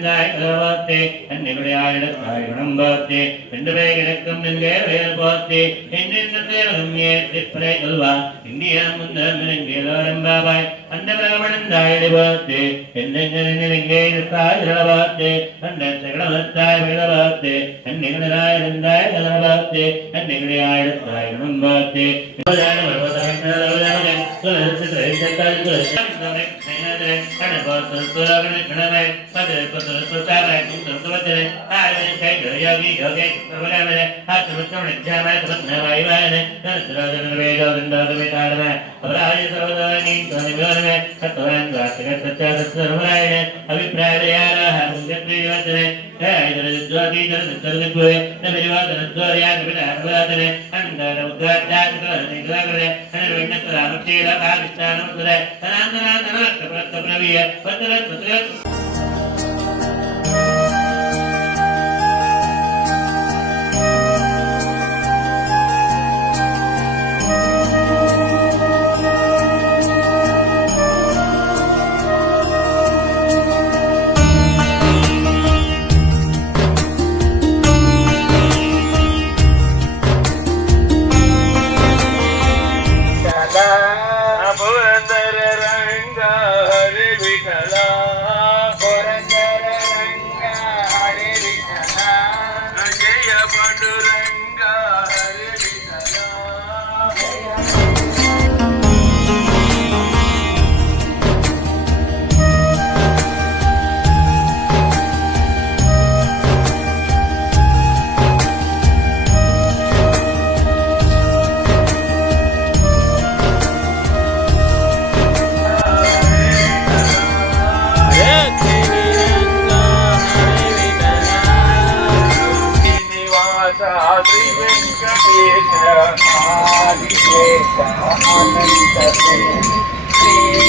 நெடுங்காய்போத்தி நிபடியாயிடம் போத்தி ரெண்டு பேர்களுக்கும் நெருங்கேல் போத்தி என்னென்ன பேரும் ஏற்றி பிறை கொள்வா இந்தியா முந்தம் நெருங்கேலோரம் பாபாய். அந்த பிரபணந்தாயிடு போத்தி என்னெங்க நெருங்கே இருப்பாய் போத்தி அந்த சகலத்தாய் விழபாத்து அந்நிகளாய் ಕಡೆ ಕಡೆ ಬಾಸು ಸುರಗಣಿ ಗಣನೆ ಪದೇ ಪದ ಸುತಾರಾಯ ಕುಂತುಮತನೆ ಆರನೆ ಕೈ ಯೋಗಿ ಯೋಗಿ ಪ್ರಬಲಮನೆ ಹತ್ತು ಮುತ್ತಮನೆ ಧ್ಯಾನ ತನ್ನವಾಯ ವಾಯನೆ ತತ್ರದನ ವೇಗ ವೃಂದಾದ ವಿತಾರನ ಅವರಾಯ ಸರ್ವದಾನಿ ಸನಿವರನೆ ಸತ್ವರಂಗ ಸತ್ಯ ಸರ್ವರಾಯನೆ ಅಭಿಪ್ರಾಯ ಯಾರ ಹಂಗೆ ಪ್ರಿಯವತನೆ ಐದರ ಜ್ಯೋತಿ ದರ ಸರ್ವಕ್ಕೆ ನಮರಿವಾದ ಜ್ವರ್ಯಾದ ವಿನ ಅರ್ವದನೆ ಅಂದರ ಉದ್ಗಾಟಾದ ನಿಗ್ರಹನೆ రామక్షేణ భావిష్టానం ప్రవీయ Bye.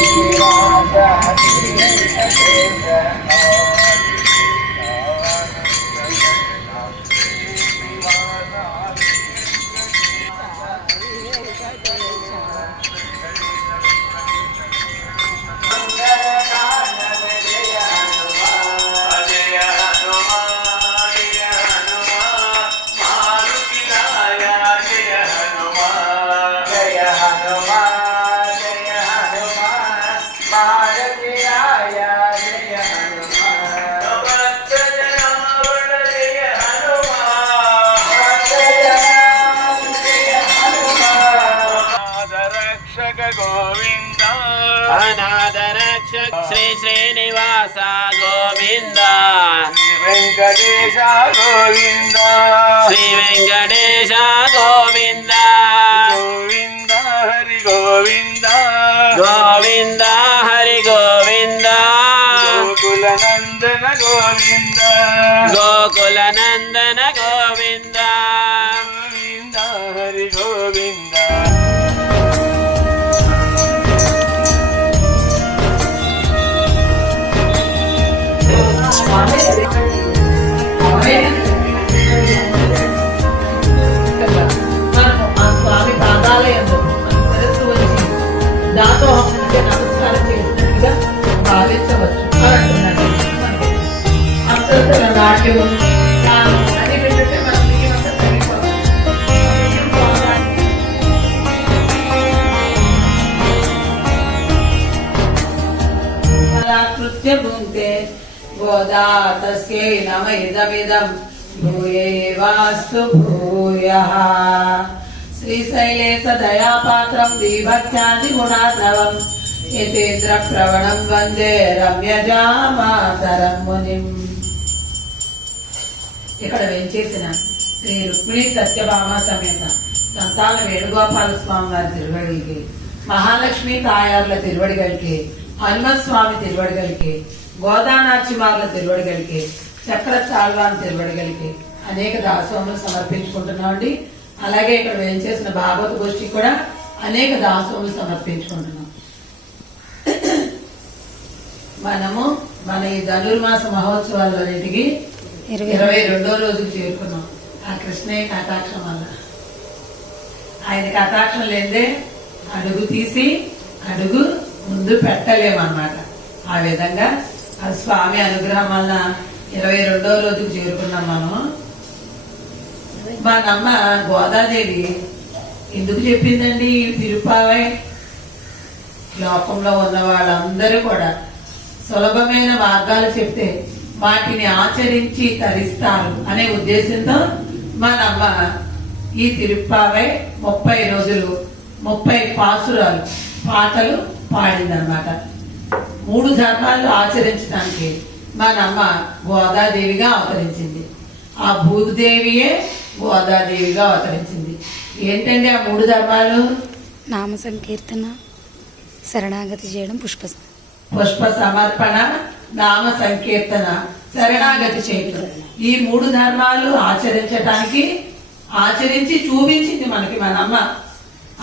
श्रीराधा శ్రీనివాస గోవింద. శ్రీ వెంకటేశ గోవింద. శ్రీ వెంకటేశ గోవింద గోవింద హరి గోవింద. గోవింద హరి గోవింద. గోకుల నందన గోవింద. గోకుల నందన గోవింద. గోవింద హరి గోవింద. భుంక్తే గోదా తస్యై నమ ఇదమిదం భూయేవాస్తు భూయః శ్రీశైలేశ దయాపాత్రం దీభక్త్యాది గుణార్ణవం యతేంద్ర ప్రవణం వందే రమ్యజామాతరం మునిం. ఇక్కడ వెంచేసిన శ్రీ రుక్మిణి సత్యభామ సమేత సంతాన వేణుగోపాల స్వామి వారి తిరువడికి మహాలక్ష్మి తాయార్ల తిరువడిగలికి హనుమస్వామి తిరువడిగలికి గోదానాచిమార్ల తిరువడిగలికి చక్ర చాల్వాన్ తిరువడిగలికి అనేక దాసోములు సమర్పించుకుంటున్నామండి. అలాగే ఇక్కడ వేంచేసిన భాగవత గోష్ఠి కూడా అనేక దాసోములు సమర్పించుకుంటున్నాం. మనము మన ఈ ధనుర్మాస మహోత్సవాలన్నిటికీ ఇరవై రెండో. రోజుకి చేరుకున్నాం. ఆ కృష్ణయ్య కటాక్షం వల్ల. ఆయన కటాక్షం లేదే అడుగు తీసి అడుగు ముందు పెట్టలేమన్నమాట. ఆ విధంగా ఆ స్వామి అనుగ్రహం వలన ఇరవై రెండో రోజుకు చేరుకున్నాం మనం మా నమ్మ గోదాదేవి ఎందుకు చెప్పిందండి ఈ తిరుపావై? లోకంలో ఉన్న వాళ్ళందరూ కూడా సులభమైన మార్గాలు చెప్తే వాటిని ఆచరించి తరిస్తారు అనే ఉద్దేశంతో మా నమ్మ ఈ తిరుప్పావై ముప్పై రోజులు ముప్పై పాసురాలు పాటలు పాడిందన్నమాట. మూడు ధర్మాలు ఆచరించడానికి మా నమ్మ గోదాదేవిగా అవతరించింది. ఆ భూదేవియే గోదాదేవిగా అవతరించింది. ఏంటండి ఆ మూడు ధర్మాలు? నామ సంకీర్తన శరణాగతి చేయడం పుష్ప పుష్ప సమర్పణ నామ సంకీర్తన శరణాగతి చేయటం. ఈ మూడు ధర్మాలు ఆచరించటానికి ఆచరించి చూపించింది మనకి మన అమ్మ.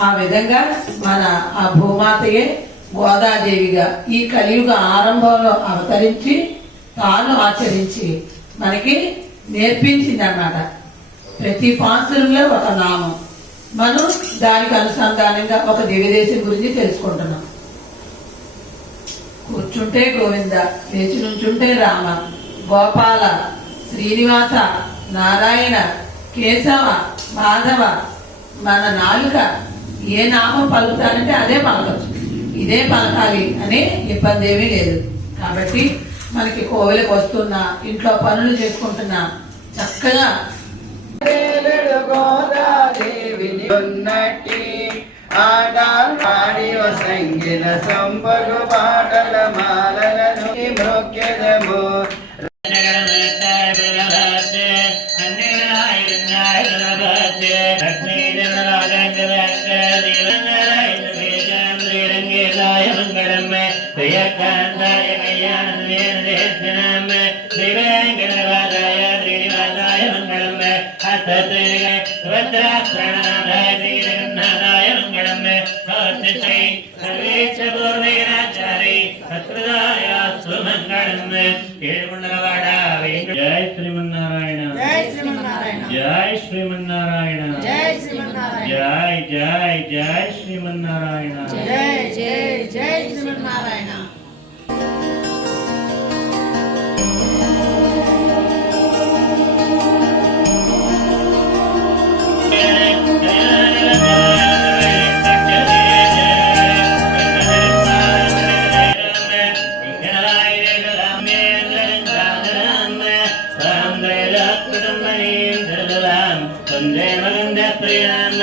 ఆ విధంగా మన ఆ భూమాతయే గోదాదేవిగా ఈ కలియుగ ఆరంభంలో అవతరించి తాను ఆచరించి మనకి నేర్పించింది అన్నమాట ప్రతి పాసులలో ఒక నామం. మనం దానికి అనుసంధానంగా ఒక దివ్యదేశం గురించి తెలుసుకుంటున్నాం. కూర్చుంటే గోవింద లేచి నుంచుంటే రామ గోపాల శ్రీనివాస నారాయణ కేశవ మాధవ మన నాలుక ఏ నామం పలుకుతానంటే అదే పలకచ్చు. ఇదే పలకాలి అనే ఇబ్బంది ఏమీ లేదు. కాబట్టి మనకి కోవిలకు వస్తున్నా ఇంట్లో పనులు చేసుకుంటున్నా చక్కగా ఏలెడు గోదాదేవిని ఉన్నట్టి ఆడాడి వసంగిన సంపగు పాటల మాలలను మృక్యదము జై శ్రీమన్నారాయణ. జై శ్రీమన్నారాయణ. జై శ్రీమన్నారాయణ. జై శ్రీమన్నారాయణ. జై జై జై శ్రీమన్నారాయణ. Sanjay Magandatriyan